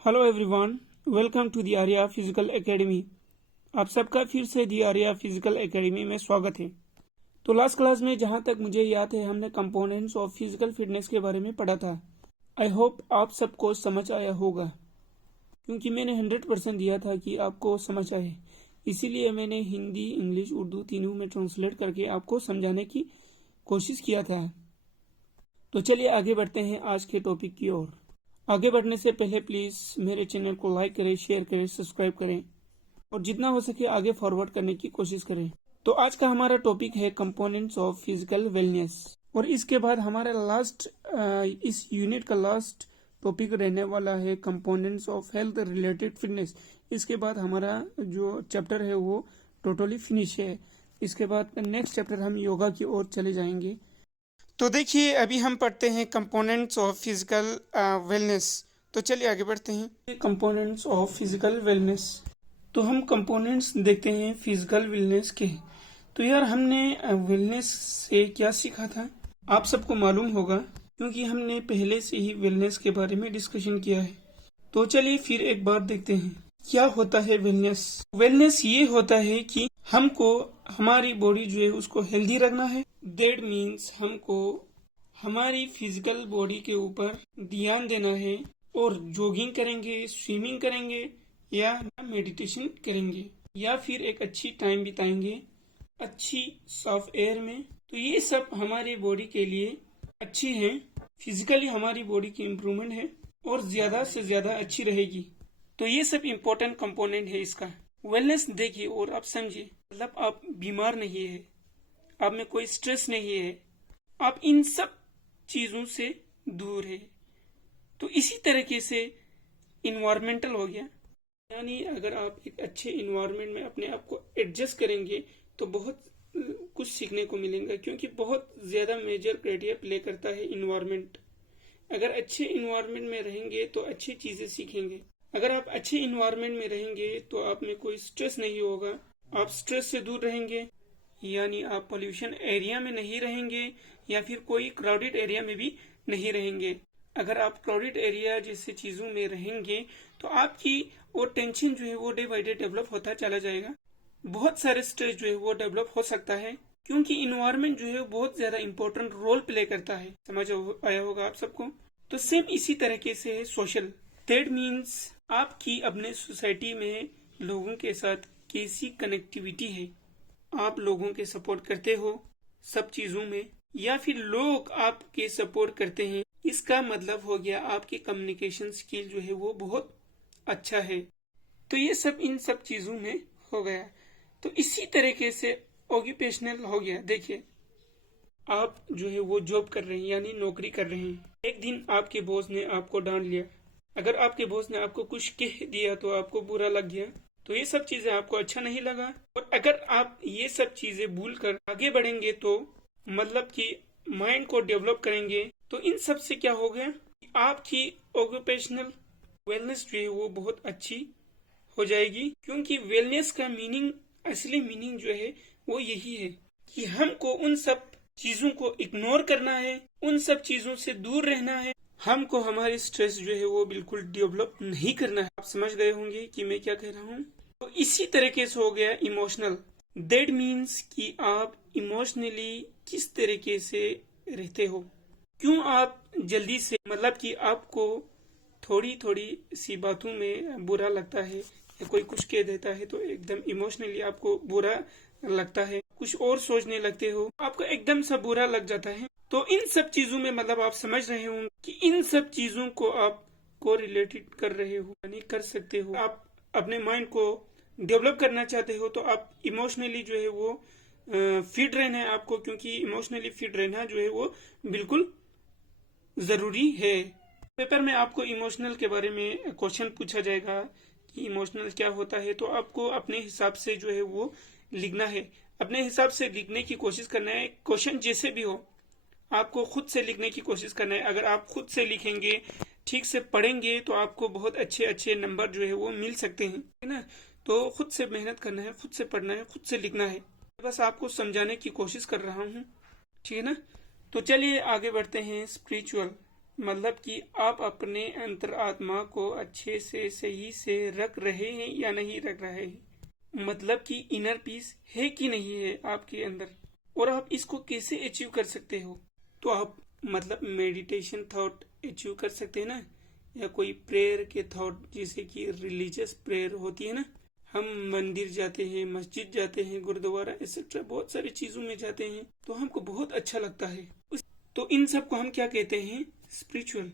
Hello everyone, welcome to the Arya physical academy. आप सबका फिर से दी आर्या फिजिकल एकेडमी में स्वागत है। तो लास्ट क्लास में जहां तक मुझे याद है हमने कंपोनेंट्स ऑफ फिजिकल फिटनेस के बारे में पढ़ा था। आई होप आप सबको समझ आया होगा, क्योंकि मैंने 100% दिया था कि आपको समझ आए। इसीलिए मैंने हिंदी, इंग्लिश, उर्दू तीनों में ट्रांसलेट करके आपको समझाने की कोशिश किया था। तो चलिए आगे बढ़ते हैं आज के टॉपिक की ओर। आगे बढ़ने से पहले प्लीज़ मेरे चैनल को लाइक करें, शेयर करें, सब्सक्राइब करें और जितना हो सके आगे फॉरवर्ड करने की कोशिश करें। तो आज का हमारा टॉपिक है कंपोनेंट्स ऑफ फिजिकल वेलनेस, और इसके बाद हमारा इस यूनिट का लास्ट टॉपिक रहने वाला है components of health related fitness. इसके बाद हमारा जो चैप्टर है वो टोटली फिनिश है। इसके बाद नेक्स्ट चैप्टर हम योगा की ओर चले जाएंगे। तो देखिए, अभी हम पढ़ते हैं कंपोनेंट्स ऑफ फिजिकल वेलनेस। तो चलिए आगे बढ़ते हैं। कंपोनेंट्स ऑफ फिजिकल वेलनेस, तो हम कंपोनेंट्स देखते हैं फिजिकल वेलनेस के। तो यार, हमने वेलनेस से क्या सीखा था आप सबको मालूम होगा, क्योंकि हमने पहले से ही वेलनेस के बारे में डिस्कशन किया है। तो चलिए फिर एक बार देखते हैं क्या होता है वेलनेस। वेलनेस ये होता है कि हमको हमारी बॉडी जो है उसको हेल्दी रखना है। दैट मीन्स हमको हमारी फिजिकल बॉडी के ऊपर ध्यान देना है और जॉगिंग करेंगे, स्विमिंग करेंगे या मेडिटेशन करेंगे या फिर एक अच्छी टाइम बिताएंगे अच्छी साफ एयर में। तो ये सब हमारी बॉडी के लिए अच्छी है। फिजिकली हमारी बॉडी की इम्प्रूवमेंट है और ज्यादा से ज्यादा अच्छी रहेगी। तो ये सब इम्पोर्टेंट कंपोनेंट है इसका। वेलनेस देखिए और आप समझिए, मतलब आप बीमार नहीं है, आप में कोई स्ट्रेस नहीं है, आप इन सब चीजों से दूर है। तो इसी तरीके से इन्वायरमेंटल हो गया, यानी अगर आप एक अच्छे इन्वायरमेंट में अपने आप को एडजस्ट करेंगे तो बहुत कुछ सीखने को मिलेगा, क्योंकि बहुत ज्यादा मेजर क्राइटेरिया प्ले करता है इन्वायरमेंट। अगर अच्छे इन्वायरमेंट में रहेंगे तो अच्छी चीजें सीखेंगे। अगर आप अच्छे इन्वायरमेंट में रहेंगे तो आप में कोई स्ट्रेस नहीं होगा, आप स्ट्रेस से दूर रहेंगे, यानी आप पोल्यूशन एरिया में नहीं रहेंगे या फिर कोई क्राउडेड एरिया में भी नहीं रहेंगे। अगर आप क्राउडेड एरिया जैसे चीजों में रहेंगे तो आपकी वो टेंशन जो है वो डे बाई डे डेवलप होता चला जाएगा। बहुत सारे स्ट्रेस जो है वो डेवलप हो सकता है, क्योंकि इन्वायरमेंट जो है बहुत ज्यादा इंपॉर्टेंट रोल प्ले करता है। समझ आया होगा आप सबको। तो सेम इसी तरीके से है सोशल। दैट मीन्स आपकी अपने सोसाइटी में लोगों के साथ कैसी कनेक्टिविटी है, आप लोगों के सपोर्ट करते हो सब चीजों में या फिर लोग आपके सपोर्ट करते हैं। इसका मतलब हो गया आपकी कम्युनिकेशन स्किल जो है वो बहुत अच्छा है। तो ये सब इन सब चीजों में हो गया। तो इसी तरीके से ऑक्यूपेशनल हो गया। देखिए, आप जो है वो जॉब कर रहे हैं, यानी नौकरी कर रहे हैं। एक दिन आपके बॉस ने आपको डांट लिया। अगर आपके बॉस ने आपको कुछ कह दिया तो आपको बुरा लग गया, तो ये सब चीजें आपको अच्छा नहीं लगा। और अगर आप ये सब चीजें भूलकर आगे बढ़ेंगे तो मतलब कि माइंड को डेवलप करेंगे, तो इन सब से क्या हो गया, आपकी ऑक्यूपेशनल वेलनेस जो है वो बहुत अच्छी हो जाएगी। क्योंकि वेलनेस का मीनिंग, असली मीनिंग जो है वो यही है कि हमको उन सब चीजों को इग्नोर करना है, उन सब चीजों से दूर रहना है। हमको हमारी स्ट्रेस जो है वो बिल्कुल डेवलप नहीं करना है। आप समझ गए होंगे कि मैं क्या कह रहा हूँ। तो इसी तरीके से हो गया इमोशनल। दैट मीन्स कि आप इमोशनली किस तरीके से रहते हो, क्यों आप जल्दी से, मतलब कि आपको थोड़ी थोड़ी सी बातों में बुरा लगता है या कोई कुछ कह देता है तो एकदम इमोशनली आपको बुरा लगता है, कुछ और सोचने लगते हो, आपको एकदम सा बुरा लग जाता है। तो इन सब चीजों में मतलब आप समझ रहे हो कि इन सब चीजों को आप को रिलेटेड कर रहे हो, यानी कर सकते हो। आप अपने माइंड को डेवलप करना चाहते हो तो आप इमोशनली जो है वो फिट रहना है आपको, क्योंकि इमोशनली फिट रहना जो है वो बिल्कुल जरूरी है। पेपर में आपको इमोशनल के बारे में क्वेश्चन पूछा जाएगा कि इमोशनल क्या होता है, तो आपको अपने हिसाब से जो है वो लिखना है। अपने हिसाब से लिखने की कोशिश करना है। क्वेश्चन जैसे भी हो आपको खुद से लिखने की कोशिश करना है। अगर आप खुद से लिखेंगे, ठीक से पढ़ेंगे तो आपको बहुत अच्छे अच्छे नंबर जो है वो मिल सकते हैं, है ना। तो खुद से मेहनत करना है, खुद से पढ़ना है, खुद से लिखना है। बस आपको समझाने की कोशिश कर रहा हूँ, ठीक है ना। तो चलिए आगे बढ़ते हैं स्पिरिचुअल, मतलब कि आप अपने अंतरात्मा को अच्छे से सही से रख रहे हैं या नहीं रख रहे हैं, मतलब कि इनर पीस है कि नहीं है आपके अंदर, और आप इसको कैसे अचीव कर सकते हो। तो आप मतलब मेडिटेशन थॉट अचीव कर सकते हैं ना, या कोई प्रेयर के थॉट, जैसे कि रिलीजियस प्रेयर होती है ना, हम मंदिर जाते हैं, मस्जिद जाते हैं, गुरुद्वारा एक्सेट्रा बहुत सारी चीजों में जाते हैं, तो हमको बहुत अच्छा लगता है। तो इन सब को हम क्या कहते हैं, स्पिरिचुअल।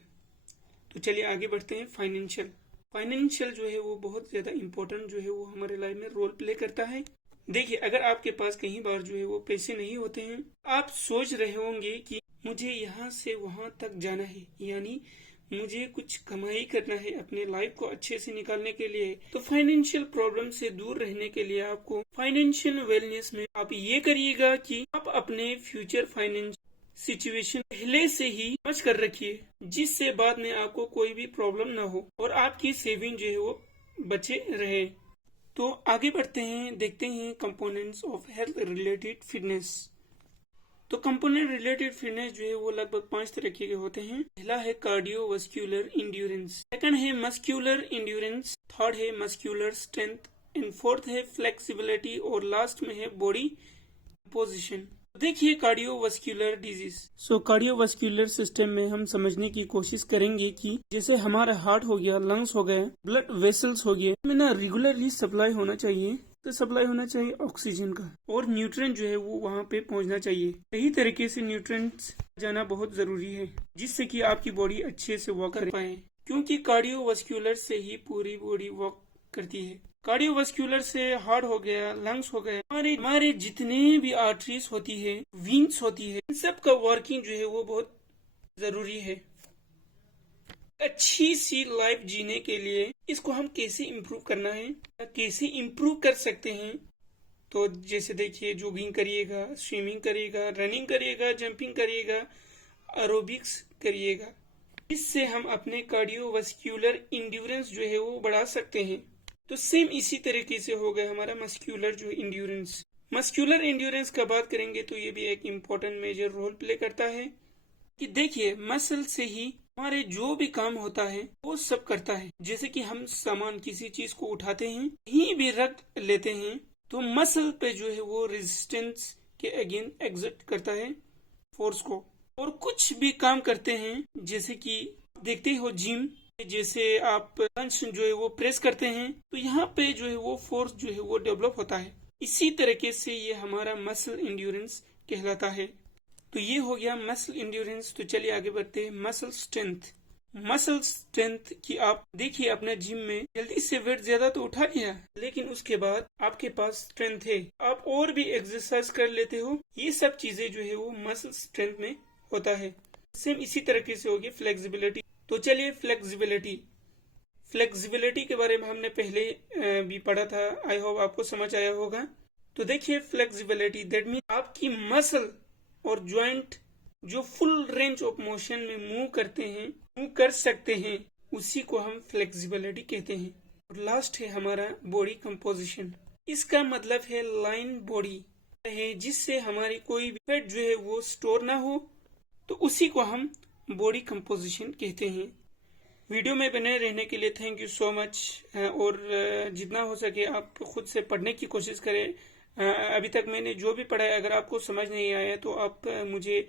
तो चलिए आगे बढ़ते हैं। फाइनेंशियल जो है वो बहुत ज्यादा इम्पोर्टेंट जो है वो हमारे लाइफ में रोल प्ले करता है। देखिए, अगर आपके पास कहीं बार जो है वो पैसे नहीं होते हैं, आप सोच रहे होंगे कि मुझे यहाँ से वहां तक जाना है, यानी मुझे कुछ कमाई करना है अपने लाइफ को अच्छे से निकालने के लिए। तो फाइनेंशियल प्रॉब्लम से दूर रहने के लिए आपको फाइनेंशियल वेलनेस में आप ये करिएगा कि आप अपने फ्यूचर फाइनेंस सिचुएशन पहले से ही समझ कर रखिए, जिससे बाद में आपको कोई भी प्रॉब्लम ना हो और आपकी सेविंग जो है वो बचे रहे। तो आगे बढ़ते हैं, देखते हैं components of health related fitness. तो कंपोनेंट रिलेटेड फिटनेस जो है वो लगभग 5 तरह के होते हैं। पहला है कार्डियोवास्कुलर इंड्योरेंस, सेकंड है मस्क्यूलर इंड्योरेंस, थर्ड है मस्क्यूलर स्ट्रेंथ, एंड फोर्थ है फ्लेक्सिबिलिटी, और लास्ट में है बॉडी पोजिशन। देखिए कार्डियोवास्कुलर डिजीज। सो कार्डियोवास्कुलर सिस्टम में हम समझने की कोशिश करेंगे कि जैसे हमारा हार्ट हो गया, लंग्स हो गए, ब्लड वेसल्स हो गए, में ना रेगुलरली सप्लाई होना चाहिए। तो सप्लाई होना चाहिए ऑक्सीजन का, और न्यूट्रिएंट जो है वो वहाँ पे पहुँचना चाहिए। सही तरीके से न्यूट्रिएंट्स जाना बहुत जरूरी है, जिससे कि आपकी बॉडी अच्छे से वर्क कर पाए, क्योंकि कार्डियोवास्कुलर से ही पूरी बॉडी वर्क करती है। कार्डियोवास्कुलर से हार्ट हो गया, लंग्स हो गया, हमारे जितने भी आर्टरीज होती है, वीन्स होती है, इन सब का वर्किंग जो है वो बहुत जरूरी है अच्छी सी लाइफ जीने के लिए। इसको हम कैसे इम्प्रूव करना है, कैसे इम्प्रूव कर सकते हैं। तो जैसे देखिए, जॉगिंग करिएगा, स्विमिंग करिएगा, रनिंग करिएगा, जंपिंग करिएगा, एरोबिक्स करिएगा। इससे हम अपने कार्डियोवास्कुलर इंड्योरेंस जो है वो बढ़ा सकते हैं। तो सेम इसी तरीके से हो गया हमारा मस्क्यूलर जो इंड्योरेंस। मस्क्यूलर इंड्योरेंस का बात करेंगे तो ये भी एक इम्पोर्टेंट मेजर रोल प्ले करता है कि देखिए, मसल से ही हमारे जो भी काम होता है वो सब करता है। जैसे कि हम सामान किसी चीज को उठाते हैं, कहीं भी रख लेते हैं, तो मसल पे जो है वो रेजिस्टेंस के अगेंस्ट एग्जर्ट करता है फोर्स को। और कुछ भी काम करते हैं, जैसे कि देखते हो जिम, जैसे आप लंच जो है वो प्रेस करते हैं, तो यहाँ पे जो है वो फोर्स जो है वो डेवलप होता है। इसी तरीके से ये हमारा मसल इंड्योरेंस कहलाता है। तो ये हो गया मसल इंड्योरेंस। तो चलिए आगे बढ़ते हैं। Muscle strength. मसल स्ट्रेंथ की आप देखिए, अपने जिम में जल्दी से वेट ज्यादा तो उठा लिया, लेकिन उसके बाद आपके पास स्ट्रेंथ है, आप और भी एक्सरसाइज कर लेते हो। ये सब चीजें जो है वो मसल स्ट्रेंथ में होता है। सेम इसी तरीके से होगी फ्लेक्सिबिलिटी। तो चलिए फ्लेक्सिबिलिटी के बारे में हमने पहले भी पढ़ा था, आई होप आपको समझ आया होगा। तो देखिए, फ्लेक्सिबिलिटी दैट मीन आपकी मसल और ज्वाइंट जो फुल रेंज ऑफ मोशन में मूव कर सकते हैं, उसी को हम फ्लेक्सिबिलिटी कहते हैं। और लास्ट है हमारा बॉडी कंपोजिशन। इसका मतलब है लाइन बॉडी है, जिससे हमारी कोई भी फैट जो है वो स्टोर ना हो, तो उसी को हम बॉडी कंपोजिशन कहते हैं। वीडियो में बने रहने के लिए थैंक यू सो मच, और जितना हो सके आप खुद से पढ़ने की कोशिश करें। अभी तक मैंने जो भी पढ़ा है, अगर आपको समझ नहीं आया तो आप मुझे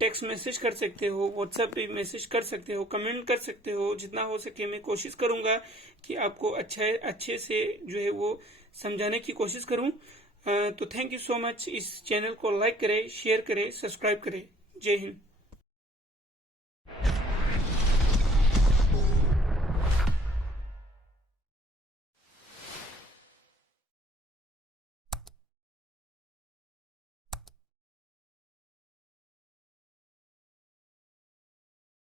टेक्स्ट मैसेज कर सकते हो, व्हाट्सएप पे मैसेज कर सकते हो, कमेंट कर सकते हो। जितना हो सके मैं कोशिश करूंगा कि आपको अच्छे से जो है वो समझाने की कोशिश करूं। तो थैंक यू सो मच। इस चैनल को लाइक करें, शेयर करें, सब्सक्राइब करें। जय हिंद।